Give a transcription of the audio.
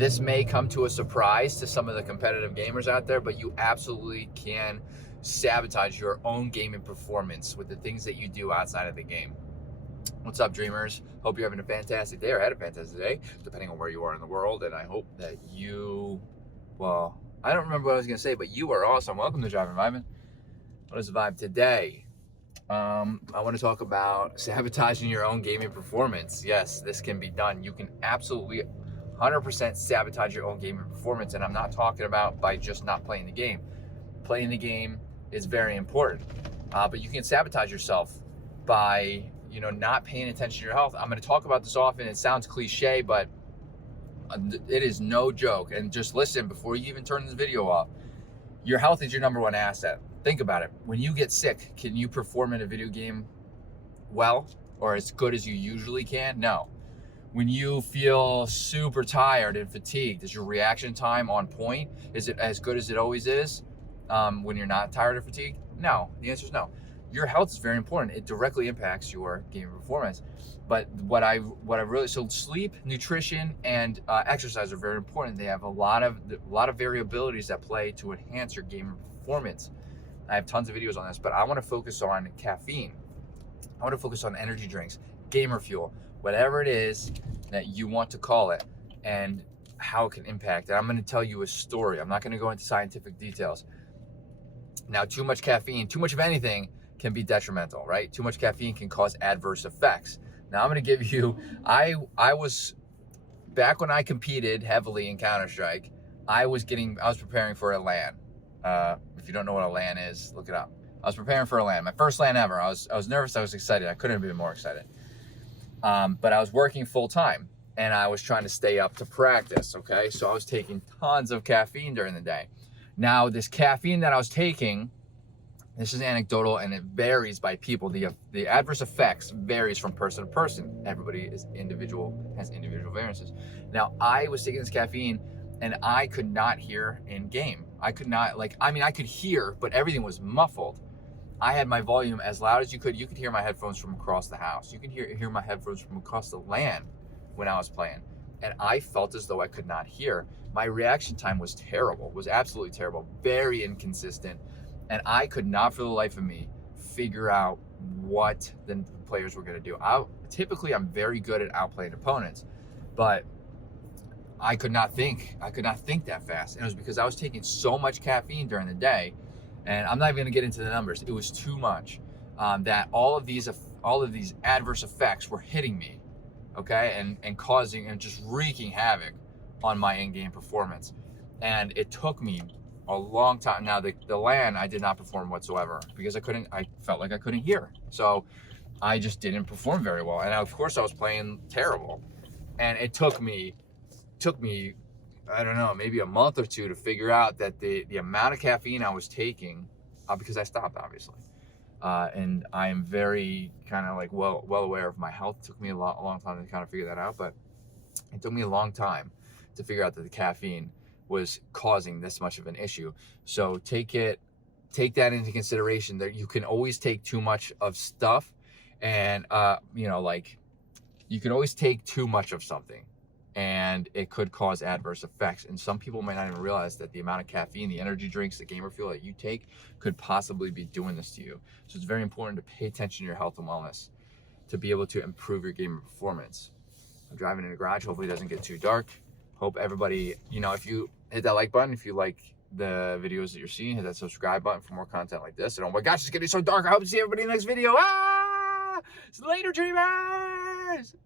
This may come to a surprise to some of the competitive gamers out there, but you absolutely can sabotage your own gaming performance with the things that you do outside of the game. What's up, dreamers? Hope you're having a fantastic day or had a fantastic day, depending on where you are in the world. And I hope that you, well, I don't remember what I was going to say, but you are awesome. Welcome to Driving Vibing. What is the vibe today? I want to talk about sabotaging your own gaming performance. Yes, this can be done. You can absolutely 100% sabotage your own gaming performance. And I'm not talking about by just not playing the game. Playing the game is very important, but you can sabotage yourself by not paying attention to your health. I'm going to talk about this often. It sounds cliche, but it is no joke. And just listen before you even turn this video off. Your health is your number one asset. Think about it. When you get sick, can you perform in a video game well or as good as you usually can? No. When you feel super tired and fatigued, is your reaction time on point? Is it as good as it always is when you're not tired or fatigued? No. The answer is no. Your health is very important. It directly impacts your game performance. But so sleep, nutrition, and exercise are very important. They have a lot of variabilities that play to enhance your game performance. I have tons of videos on this, but I want to focus on caffeine. I want to focus on energy drinks, gamer fuel, whatever it is that you want to call it, and how it can impact. And I'm going to tell you a story. I'm not going to go into scientific details. Now, too much caffeine, too much of anything can be detrimental, right? Too much caffeine can cause adverse effects. Now, I'm going to give you, I was, back when I competed heavily in Counter-Strike, I was preparing for a LAN. If you don't know what a LAN is, look it up. I was preparing for a LAN, my first LAN ever. I was nervous, I was excited. I couldn't have been more excited. But I was working full time and I was trying to stay up to practice, okay? So I was taking tons of caffeine during the day. Now, this caffeine that I was taking, this is anecdotal and it varies by people. The adverse effects varies from person to person. Everybody is individual, has individual variances. Now, I was taking this caffeine and I could not hear in game. I could not, I could hear, but everything was muffled. I had my volume as loud as you could. You could hear my headphones from across the house. You could hear my headphones from across the LAN when I was playing. And I felt as though I could not hear. My reaction time was terrible, was absolutely terrible, very inconsistent. And I could not for the life of me figure out what the players were gonna do. Typically, I'm very good at outplaying opponents, but I could not think that fast. And it was because I was taking so much caffeine during the day, and I'm not even gonna get into the numbers. It was too much, that all of these adverse effects were hitting me, okay, and causing and just wreaking havoc on my in-game performance. And it took me a long time. Now the LAN, I did not perform whatsoever because I felt like I couldn't hear. So I just didn't perform very well. And of course I was playing terrible. And it took me, I don't know, maybe a month or two to figure out that the amount of caffeine I was taking, because I stopped obviously. And I am very kind of like well aware of my health. It took me a long time to kind of figure that out, but it took me a long time to figure out that the caffeine was causing this much of an issue. So take that into consideration, that you can always take too much of stuff, and you can always take too much of something and it could cause adverse effects. And some people might not even realize that the amount of caffeine, the energy drinks, the gamer fuel that you take could possibly be doing this to you. So it's very important to pay attention to your health and wellness to be able to improve your gamer performance. I'm driving in a garage, hopefully it doesn't get too dark. Hope everybody, if you hit that like button, if you like the videos that you're seeing, hit that subscribe button for more content like this. And oh my gosh, it's getting so dark. I hope to see everybody in the next video. See you later, dreamers.